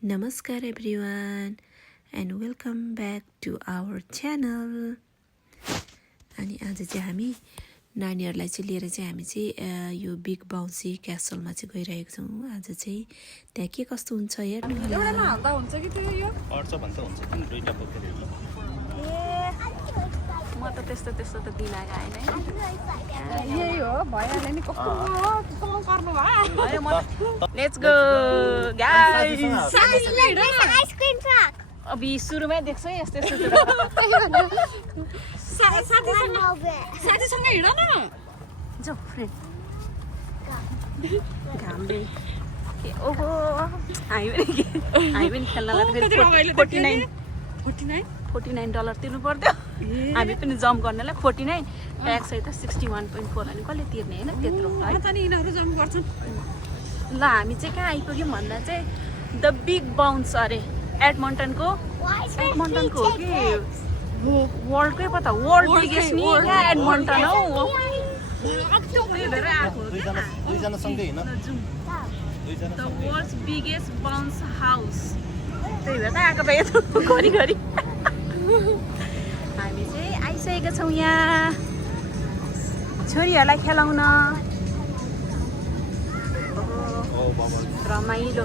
Namaskar everyone and welcome back to our channel. अनि आज चाहिँ हामी नानीहरूलाई चाहिँ लिएर चाहिँ हामी चाहिँ यो बिग बाउन्सी क्यासलमा चाहिँ गइरहेको छौँ। आज चाहिँ त्यहाँ के कस्तो हुन्छ हेर्नु होला। एउटामा हाल्दा हुन्छ कि त्यो यो अड्छ भन्दा हुन्छ किन दुईटा बोकेर हिँड्नु। म त त्यस्तो त दिन आएन है। यही हो भइहाल्यो नि कस्तो गर्नु भयो। Let's go guys. Ice cream truck अबि सुरुमै देख्छ है यस्तो साथीसँग हिँड न जाऊ फ्रेन्ड घामले ओहो हामी पनि खेल्न लाग्दाखेरि $49 तिर्नु पर्यो। हामी पनि जम्प गर्नलाई 49 ट्याक्स सहित 61.4 अनि कसले तिर्ने होइन त्यत्रो है त नि यिनीहरू जम्प गर्छन्। ल हामी चाहिँ कहाँ आइपुग्यौँ भन्दा चाहिँ द बिग बाउन्स अरे एडमन्टनको हो कि वर्ल्डकै पो त वर्ल्ड बिगेस्ट नि क्या एडमन्टन हौ। दुईजना सँगै हिँड the world's biggest bounce house त्यही भएर त आएको भए घरिघरि हामी चाहिँ आइसकेका छौँ यहाँ छोरीहरूलाई खेलाउन। रमाइलो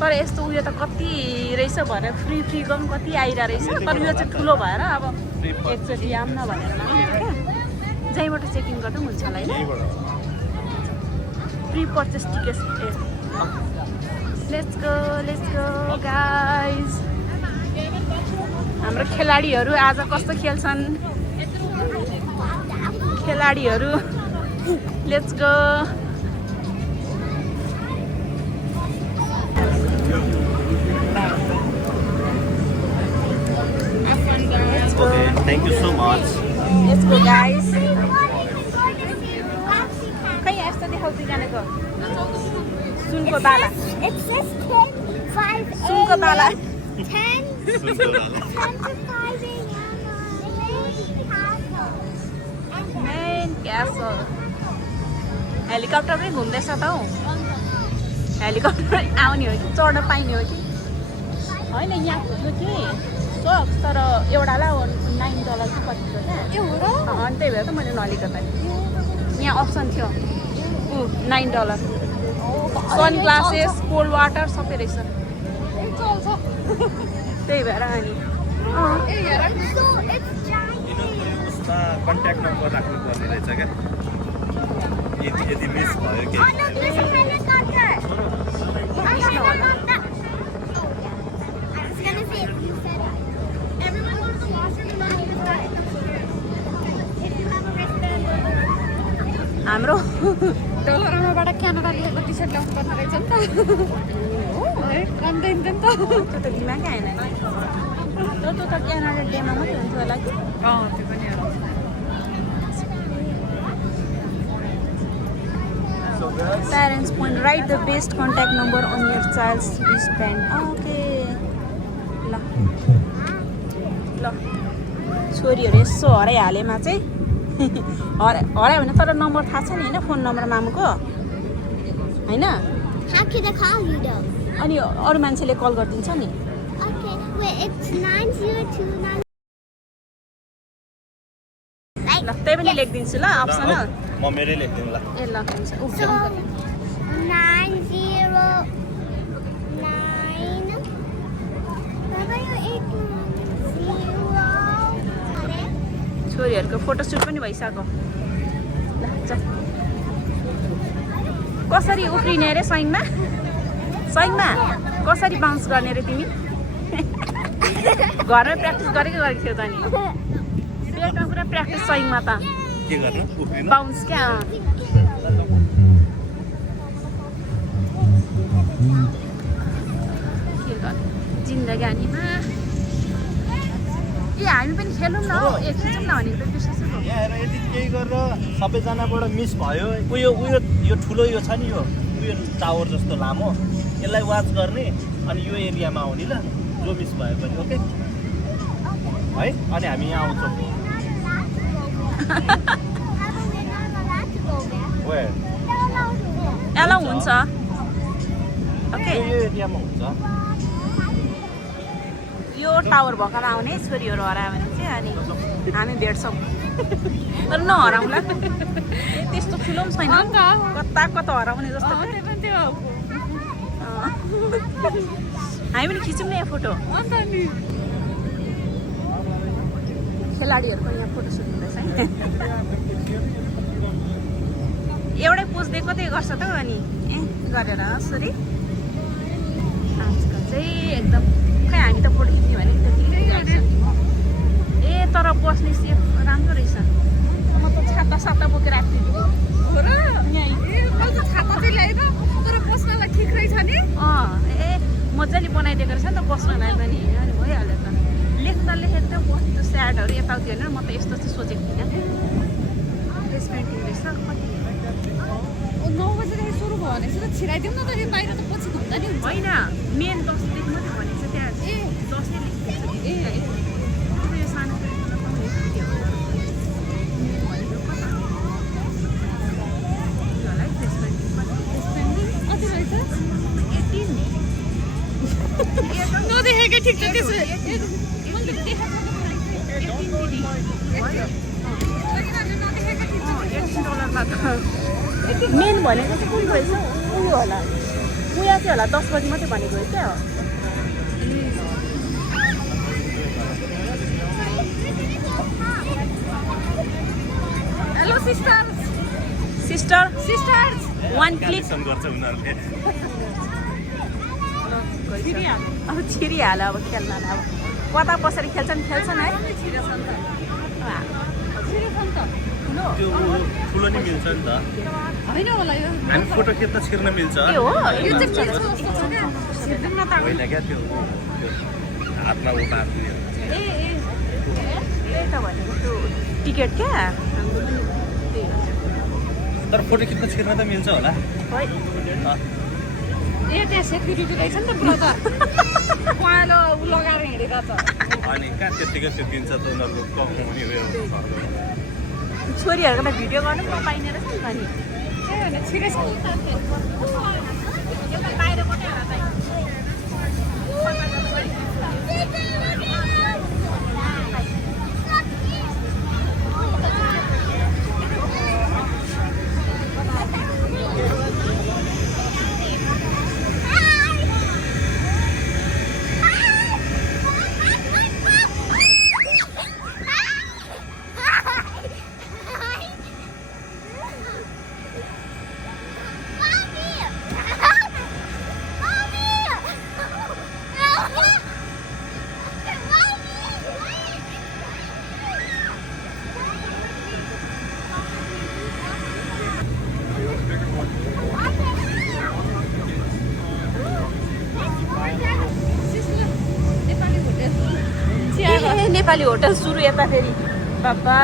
तर यस्तो उयो त कति रहेछ भनेर फ्री गम कति आइरहेको रहेछ। तर यो चाहिँ ठुलो भएर अब एकचोटि आऊँ न भनेर माग्यो क्या। जहीँबाट चेकिङ गर्दा पनि हुन्छ होला होइन। Pre purchase ticket let's go guys. हाम्रो खेलाडीहरू आज कस्तो खेल्छन् खेलाडीहरू। Let's go. Okay, thank you so much. Let's go guys. खै यस्तो देखाउ दुईजनाको सुनको बाला। It says 10, 5 सुनको बाला 10 to 5 मेन क्यासल। हेलिकप्टर पनि घुम्दैछ त हौ। हेलिकप्टर आउने हो कि चढ्न पाइने हो कि होइन। यहाँ पुग्यो कि सक्स तर एउटालाई $9 चाहिँ कति छ क्या अनि त्यही भएर त मैले नलिएको त। यहाँ अप्सन थियो $9 सन ग्लासेस कोल्ड वाटर सबै रहेछ त्यही भएर अनि उसमा कन्ट्याक्ट नम्बर राख्नु पर्ने रहेछ क्या यदि मिस भयो केही। हाम्रो डलरमाबाट क्यानाडा लिएको टी सर्ट ल्याउनु पर्ने रहेछ नि त कन्दैन नि त। त्यो त दिमागै आएन त्यो त क्यानाडा डेमा मात्रै हुन्थ्यो होला कि। त्यो पनि हो। Parents point write the best contact number on your child's wristband. Okay. ल छोरीहरू यसो हराइहालेमा चाहिँ हरायो भने तर नम्बर थाहा छ नि होइन फोन नम्बर मामुको होइन। How can I call you though? अनि अरू मान्छेले कल गरिदिन्छ नि। Okay, wait, it's 9029. ल त्यही पनि लेखिदिन्छु ल अप्सनल। म मेरै लेख्दिनु ल। ए ल हुन्छ So 909. Baba, you 810. छोरीहरूको फोटोसुट पनि भइसक्यो। ल जाऊ। कसरी उफ्रिने रे सैङमा कसरी बाउन्स गर्ने रे तिमी घरमै प्र्याक्टिस गरेको थियो त नि। पेटमा पुरा प्र्याक्टिस सैङमा त के गर्नु उफ्रिनु बाउन्स क्या। के गर्नु जिन्दगानीमा। ए हामी पनि खेलौँ न हौ एकछिन न भनेको त विशेष हो। यहाँ हेर यदि केही गरेर सबैजनाबाट मिस भयो यो ठुलो यो छ नि यो टावर जस्तो लामो यसलाई वाच गर्ने अनि यो एरियामा आउने ल जो मिस भयो पनि। ओके है अनि हामी यहाँ आउँछौँ। We're not allowed to go there. Where? Allow हुन्छ। ओके यो एरियामा हुन्छ यो टावर भएकर आउने छोरीहरू हरायो भने चाहिँ अनि हामी भेट्छौँ तर नहराउँला त्यस्तो ठुलो पनि छैन कता कता हराउने जस्तो हामी पनि खिचौँ न यहाँ फोटो खेलाडीहरूको यहाँ फोटो सुट हुँदैछ एउटै पोज दिएको त्यही गर्छ त अनि गरेर सरी आजकल चाहिँ एकदम खै हामी त फोटो खिच्ने भने ए तर बस्ने सेफ राम्रो रहेछ म त छाता साता बोकेर आएको थिएँ ए मजाले बनाइदिएको रहेछ नि त बस्नलाई पनि अनि भइहाल्यो त लेख्दा लेखेको त बस्नु स्याडहरू यताउति होइन म त यस्तो चाहिँ सोचेको थिइनँ ड्रेस पेन्टिङ रहेछ कति 9 बजेदेखि सुरु भयो भने चाहिँ छिराइदिउँ न त बाहिर त पछि घुम्दा नि होइन मेन 10 देखि मात्रै भनेको छ त्यहाँ ए 10 नै लेखेको छ यो सानो नदेखेकै ठिक छ त्यसो मेन भनेको चाहिँ कुन रहेछ उयो होला उयो चाहिँ होला 10 बजी मात्रै भनेको हो क्या हेलो सिस्टर्स सिस्टर्स 1 क्लिक गर्छ उनीहरूले अब छिरिहाल्यो अब खेल्न अब कता पसरी खेल्छन् है त्यो ठुलो नि मिल्छ नि त होइन होला यो हामी फोटो खिच्न छिर्न मिल्छ यो हो यो चाहिँ मिल्छ जस्तो छ क्या छिर्दिउँ न त होइन क्या त्यो हातमा उतार्ने ए त्यही त भनेको त्यो टिकट क्या तर फोटो खिच्न छिर्न त मिल्छ होला ए त्यहाँ सेक्युरिटी रहेछ नि त पुरा त पहेँलो लगाएर हिँडेको छ अनि कहाँ त्यत्तिकै त्यो दिन्छ त उनीहरूको कमाउने उयो छोरीहरूको त भिडियो गर्नु पनि नपाइने रहेछ नि अनि त्यही भने छिरेछ नेपाली होटल सुरु यता फेरि बाबा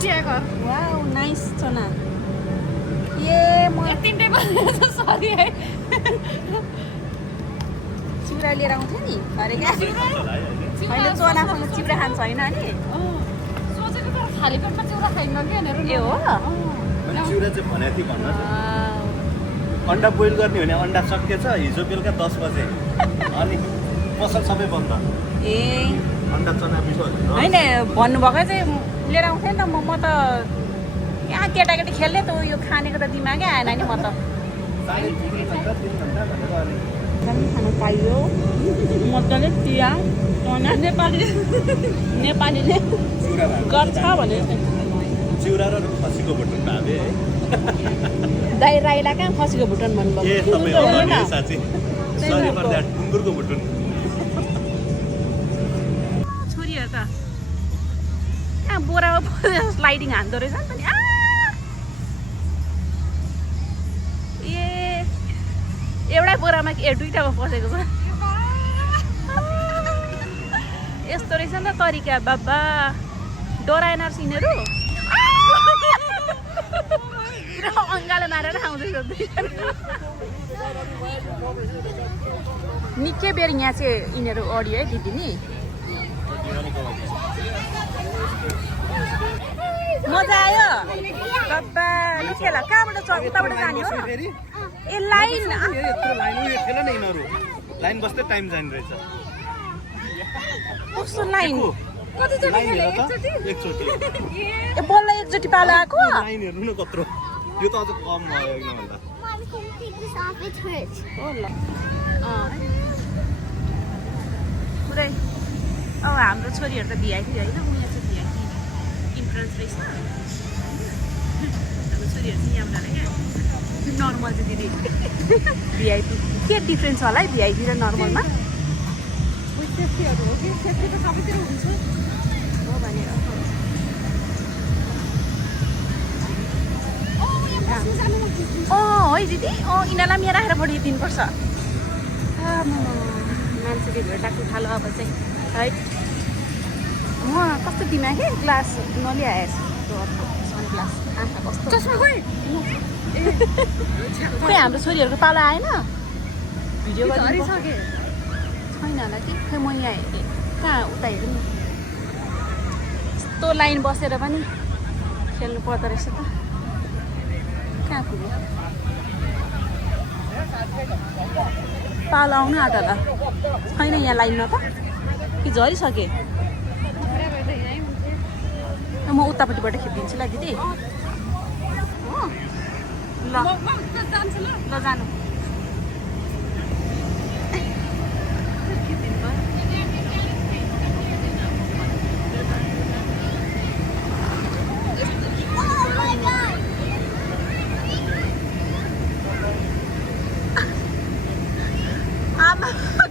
चिया वाउ नाइस छ न ए म तिनटै बजेछ सरी है चिउरा लिएर आउँथ्यो नि अरे क्या अहिले चोलासँग चिउरा खान्छ होइन नि सोचेको त खाली पेटमा चिउरा खाइन्न कि भनेर ए हो चिउरा चाहिँ भनेको थिएँ भन्नु अन्डा बोइल गर्ने भने अन्डा सकिएछ हिजो बेलुका 10 बजे अनि पसल सबै बन्द ए अन्डा चना मिठो होइन भन्नुभएको चाहिँ लिएर आउँथेँ नि त म त यहाँ केटाकेटी खेल्ने त यो खानेको त दिमागै आएन नि म त 3 घन्टा भनेर अनि खानु पाइयो मजाले चिया चना नेपालीले गर्छ भने चिउरा र खसीको भुटुन भावे है दाइ राईलाई कहाँ खसीको भुटन भन्नुभयो ए तपाईँ हो नि साँच्ची सरी फर द्याट ढुङ्गुरको भुटुन छोरीहरू त कहाँ बोरामा स्लाइडिङ हान्दो रहेछ नि त नि ए एउटै बोरामा दुईटामा पसेको छ यस्तो रहेछ नि त तरिका बाबा डराएन यिनीहरू अङ्गालो मारेर आउँदैछ निकै बेर यहाँ चाहिँ यिनीहरू अडियो है दिदी नि मजा आयो बाबा निकै ल कहाँबाट उताबाट जाने हो ए लाइन यत्रो लाइन उयो थिएन नि यिनीहरू लाइन बस्दै टाइम जाने रहेछ कस्तो लाइन लाइन हेर त एकचोटि ए बल्ल एकचोटि पालो आएको लाइन हेर्नु न कत्रो यो त अझ कम भयो योभन्दा Mommy, can you take this off? It hurts. हो ल पुरै अब हाम्रो छोरीहरू त भिआइपी होइन उनीहरू चाहिँ भिआइपी इन्ट्रान्स रहेछ हाम्रो छोरीहरू चाहिँ यहाँबाट क्या नर्मल चाहिँ दिदी भिआइपी के डिफ्रेन्स होला है भिआइपी र नर्मलमा सेफ्टीहरू हो कि सेफ्टी त सबैतिर हुन्छ हो भनेर है दिदी यिनीहरूलाई पनि यहाँ राखेर पठाइदिनुपर्छ मान्छेले भेटाएको थालो अब चाहिँ है म कस्तो दिमाग ग्लास नल्याएछ सनग्लास आँखा कस्तो चस्मा खोइ खोइ हाम्रो छोरीहरूको पालो आएन भिडियो गरिसके झरिसके छैन होला कि खै म यहाँ हेरेँ कहाँ उता हेरौँ नि यस्तो लाइन बसेर पनि खेल्नु पर्दो रहेछ त कहाँ पुग्यो पालो आउनु आँट होला छैन यहाँ लाइनमा त कि झरिसके झरे भए त यहीँ हुन्थ्यो म उतापट्टिबाट खिचिदिन्छु ल दिदी हो ल म जान्छु ल ल जानु Oh my God! अब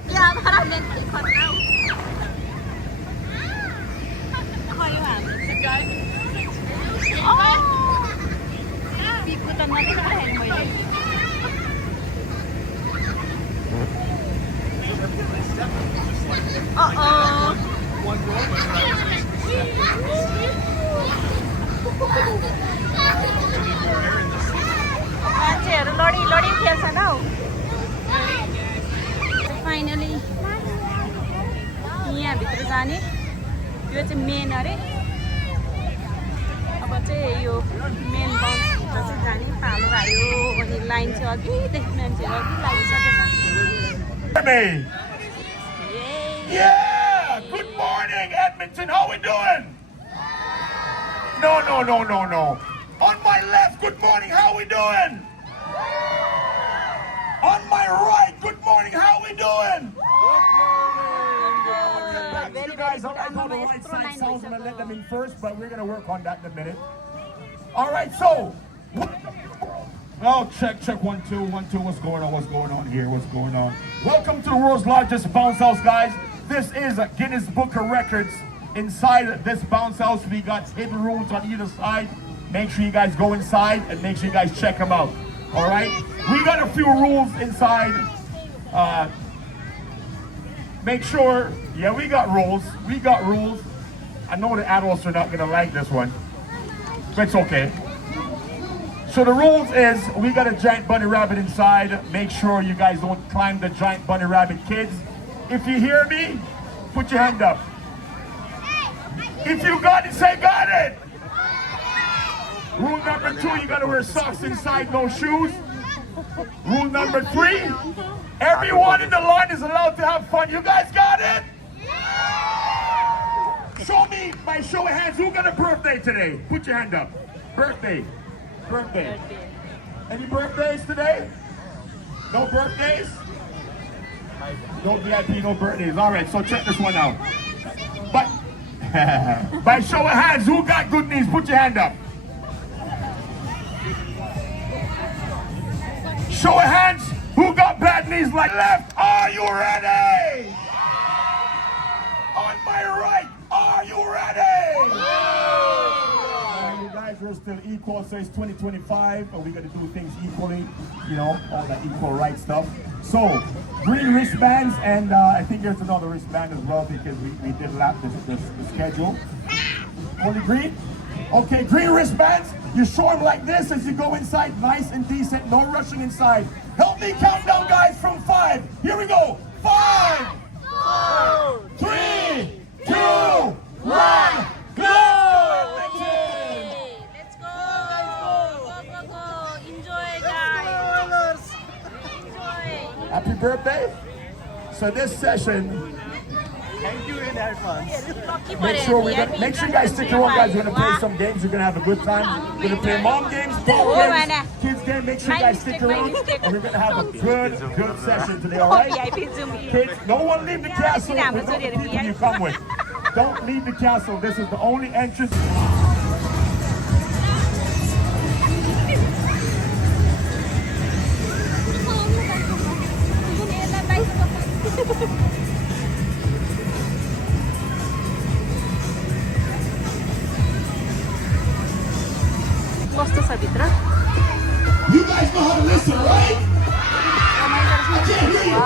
क्यामेरा मेन के खतरा हो खै हाम्रो पिकको त नदेखाएको मैले मान्छेहरू लडी लडी खेल्छन् हौ फाइनली यहाँभित्र जाने यो चाहिँ मेन अरे अब चाहिँ यो मेन बाउन्सभित्र चाहिँ जाने पालो आयो अनि लाइन चाहिँ अघिदेखि मान्छेहरू अघि लागिसकेछ Yeah! Good morning, Edmonton. How we doing? No. On my left, good morning. How we doing? On my right, good morning. How we doing? You guys, I know the right side sounds when I let them in first, but we're gonna work on that in a minute. All right, so. Oh, check 1 2 1 2. What's going on here? What's going on? Welcome to the world's largest bounce house, guys. This is a Guinness Book of Records. Inside this bounce house, we got hidden rooms on either side. Make sure you guys go inside and make sure you guys check them out. All right? We got a few rules inside. Make sure, yeah, we got rules. I know the adults are not gonna like this one, but it's okay. So the rules is, we got a giant bunny rabbit inside. Make sure you guys don't climb the giant bunny rabbit, kids. If you hear me, put your hand up. If you got it, say got it. Rule number 2, you gotta wear socks inside, no shoes. Rule number 3, everyone in the line is allowed to have fun. You guys got it? Show me by show of hands, who got a birthday today? Put your hand up. Birthday. Any birthdays today? No birthdays? No VIP, no birthdays. All right, so check this one out. But by show of hands, who got good knees? Put your hand up. Show of hands, who got bad knees like left? Are you ready? On my right, are you ready? You guys are still equal, so it's 2025, but we got to do things equally, you know, all that equal rights stuff. So, green wristbands, and I think there's another wristband as well because we did lap the schedule. Only green? Okay, green wristbands. You show them like this as you go inside, nice and decent, no rushing inside. Help me count down, guys, from 5. Here we go. 5, 4, 3, 2, 1, go! Let's go. Enjoy, guys. birthday. So this session, Thank you in advance. make sure you guys stick around, guys. We're gonna play some games. We're gonna have a good time. We're gonna play mom games, pop games, kids games. Make sure you guys stick around, and we're gonna have a good session today. All right? Kids, no one leave the castle without the people you come with. Don't leave the castle. This is the only entrance. कस्तो छ भित्र You guys know how to listen, right? I can't hear you. Do you know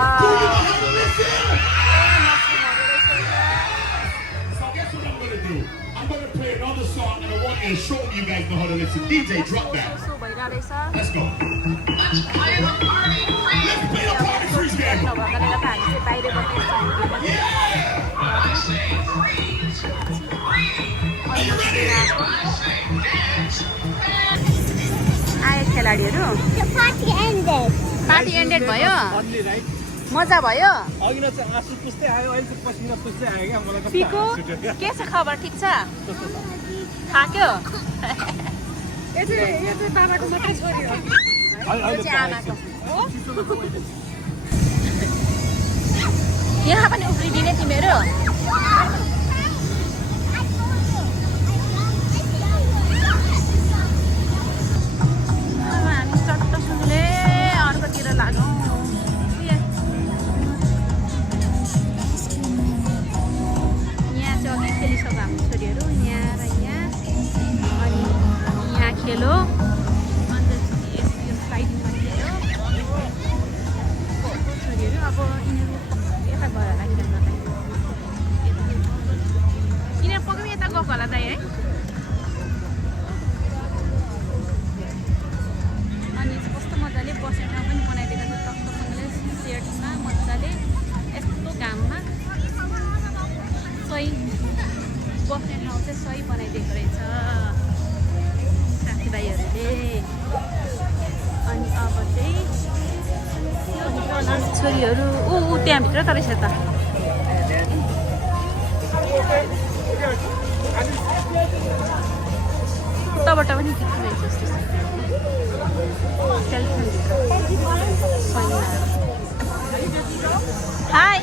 how to listen? So guess what I'm gonna do? I'm gonna play another song and I want you to show me you guys know how to listen. DJ, drop that. Let's go. Let's play the party freeze game. Are you ready? आए खेलाडीहरू The party ended. Party ended भयो Only right. मजा भयो अघि न चाहिँ आँसु पुस्दै आयो अहिले चाहिँ पसिना पुस्दै आयो क्या मलाई कस्तो पिको हाँस उठ्यो क्या। के छ खबर ठिक छ थाक्यो यो चाहिँ बाबाको मात्रै छोरी हो यो चाहिँ आमाको यहाँ पनि उफ्रिदिने तिमीहरू हामी चट्ट सुनले अर्कोतिर लागौँ यहाँ चाहिँ अघि खेलिसक्यो हाम्रो छोरीहरू यहाँ र यहाँ अनि यहाँ खेलो अन्त यो स्लाइडिङमा खेल्यो छोरीहरू अब यिनीहरू यता गयो होला खेल्नलाई यिनीहरू पक्कै यता गएको होला दाइ है अनि कस्तो मजाले बस्ने ठाउँ पनि बनाइदिएको छ टक्कसँगले सेटमा मजाले यस्तो घाममा सही बस्ने ठाउँ चाहिँ सही बनाइदिएको रहेछ साथीभाइहरूले अनि अब चाहिँ छोरीहरू ऊ त्यहाँभित्र त रहेछ त उताबाट पनि खिच्नु रहेछ जस्तो छ हाई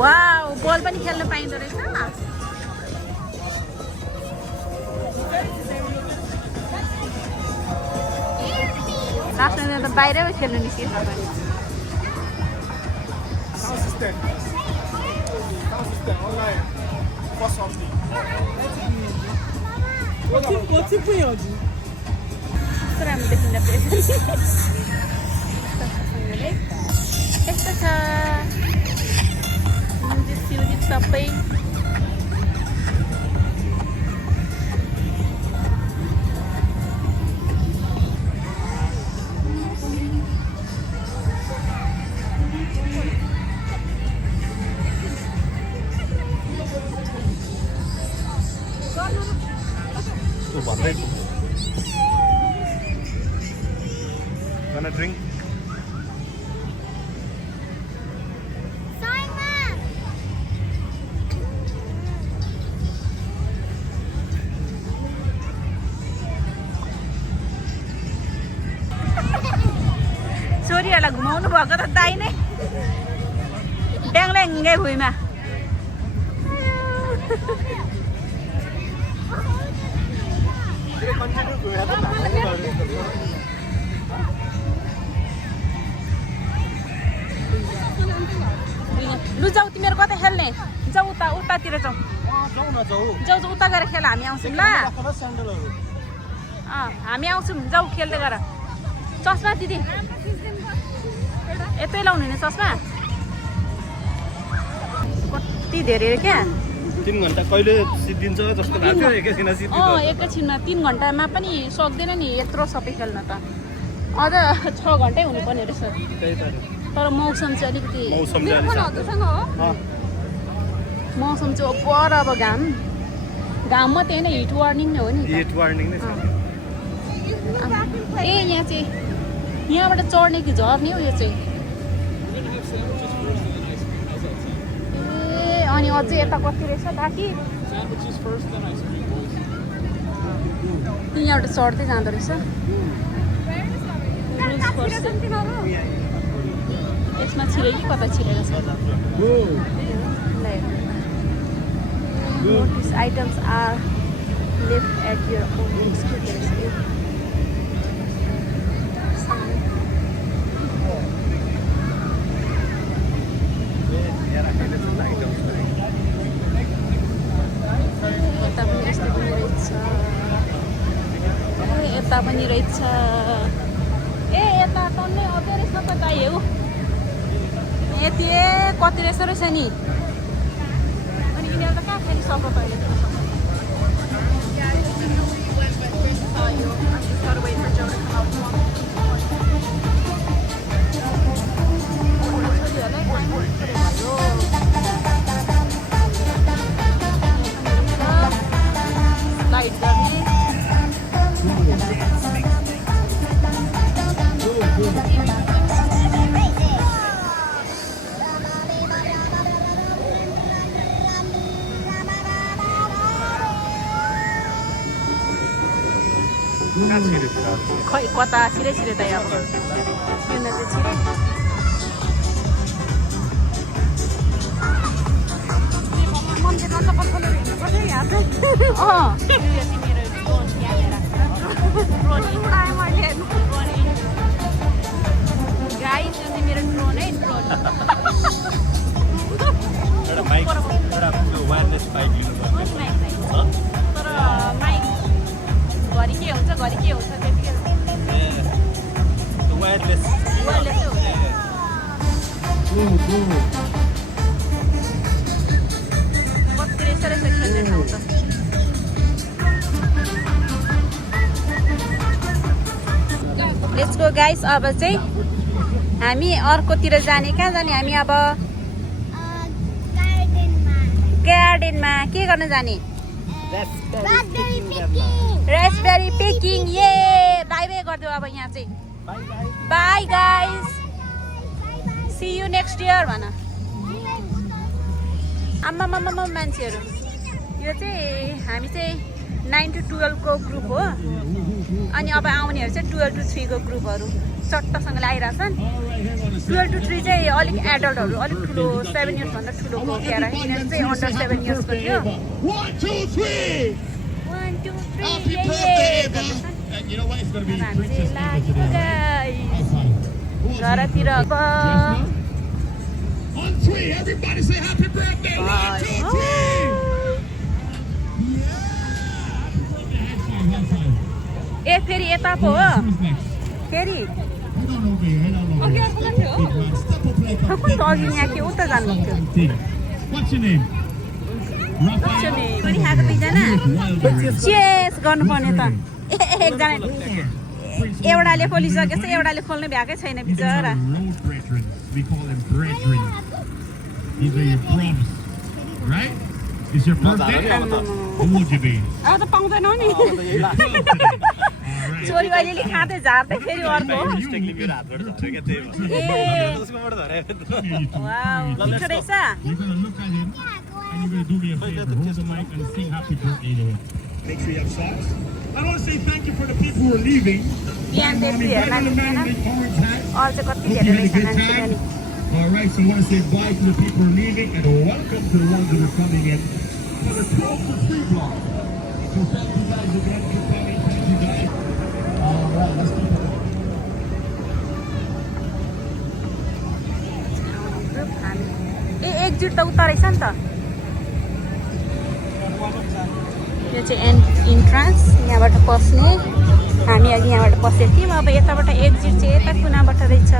वाउ बल पनि खेल्न पाइँदो रहेछ लास्टमा त बाहिरै खेल्नु निस्केछ कस्तो राम्रो देखिँदा यस्तो छ म्युजिक स्युजिक सबै भन्दै Gonna drink? Simon! छोरीहरूलाई घुमाउनु भएको त दाइ नै ड्याङल्याङ्गै भुइँमा लु जाऊ तिमीहरू कता खेल्ने जाऊ उता उतातिर जाऊ जाऊ न जाऊ जाऊ जाऊ उता गएर खेल हामी आउँछौँ ल स्यान्डलहरू हामी आउँछौँ जाऊ खेल्दै गर चस्मा दिदी यतै लाउनु नि चस्मा कति धेरै क्या 3 घन्टा कहिले सिद्धिन्छ जस्तो लाग्छ एकैछिन सिद्धिन्छ एकैछिनमा 3 घन्टामा पनि सक्दैन नि यत्रो सबै खेल्न त अझ 6 घन्टै हुनुपर्ने रहेछ त्यही त तर मौसम चाहिँ अलिकति मौसमले मौसम चाहिँ पर अब घाम घाम मात्रै होइन हिट वार्निङ नै हो नि हिट वार्निङ नै छ ए यहाँ चाहिँ यहाँबाट चढ्ने कि झर्ने हो यो चाहिँ ए अनि अझै यता कति रहेछ बाँकी यहाँबाट चढ्दै जाँदो रहेछ यसमा छिरे कि कता छिरेर छ Notice items are left at your own risk. यता पनि रहेछ ए यता टन्नै अझै रहेछ त दाइ हो यति कति रहेछ रहेछ नि अनि यिनीहरू त कहाँ फेरि सक्छ अहिले लाइट गर्ने खै कता छिरे त अब छिर्न चाहिँ छिरे गाई त्यो चाहिँ मेरो ड्रोन है ड्रोन एउटा माइक एउटा वायरलेस माइक लिनुपर्छ तर माइक घरि के हुन्छ त्यतिकै वायरलेस वायरलेस कति रहेछ खेल्ने ठाउँ त लेट्स गो गाइस अब चाहिँ हामी अर्कोतिर जाने कहाँ जाने हामी अब गार्डनमा के गर्न जाने रास्पबेरी पिकिङ ये बाई बाई गरिदेऊ अब यहाँ चाहिँ bye guys see you next year भन आम्मा मान्छेहरू यो चाहिँ हामी चाहिँ 9 to 12 को ग्रुप हो अनि अब आउनेहरू चाहिँ 12 to 3 को ग्रुपहरू चट्टसँगले आइरहेछन् 12 to 3 चाहिँ अलिक एडल्टहरू अलिक ठुलो 7 इयर्स भन्दा ठुलोको क्यार यिनीहरू चाहिँ अन्डर 7 इयर्सको थियो 1 2 3 घरतिर ए फेरि यता पो हो फेरि अघि यहाँ के उता जानुभएको थियो चेस गर्नुपर्ने त एकजना एउटाले खोलिसकेछ एउटाले खोल्नु भ्याएकै छैन बिचरा Is your birthday? Who would you be? अब त पाउँदैनौ नि छोरी अलिअलि खाँदै झार्दै फेरि अर्को मिठो रहेछ You're going to look at him and you're going to do me a favor. Hold the mic and sing happy birthday to him. Make sure you have socks. I want to say thank you for the people who are leaving. यहाँ देख्दै हेर्न दिँदैन अझ कति धेरै रहेछ मान्छे All right, so I want to say bye to the people who are leaving and welcome to the ones that are coming in for the 12 to 3 block. So thank you guys again for coming. Thank you guys. All right, let's keep it going. A exit त उता रहेछ नि त यो चाहिँ entrance यहाँबाट पस्ने हामी अघि यहाँबाट पसेको थियौँ अब यताबाट एक्जिट चाहिँ यता कुनाबाट रहेछ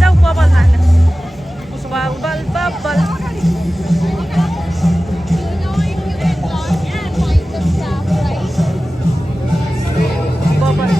जाऊ बबल मार्न बबल बबल बबल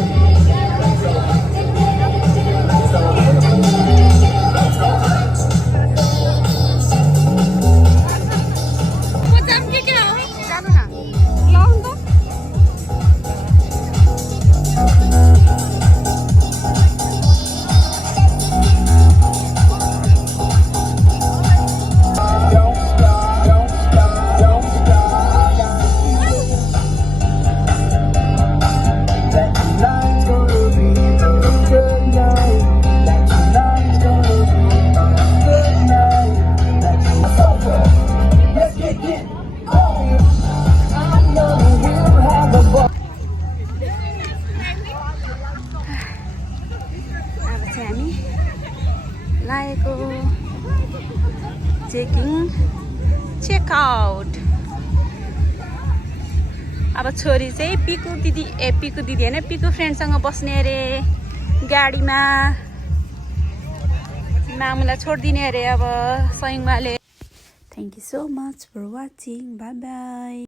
चेकआउट। अब छोरी चाहिँ पिकु दिदी होइन पिकु फ्रेन्डसँग बस्ने अरे गाडीमा। मामुलाई छोडिदिने अरे अब सयङमाले। Thank you so much for watching. Bye bye.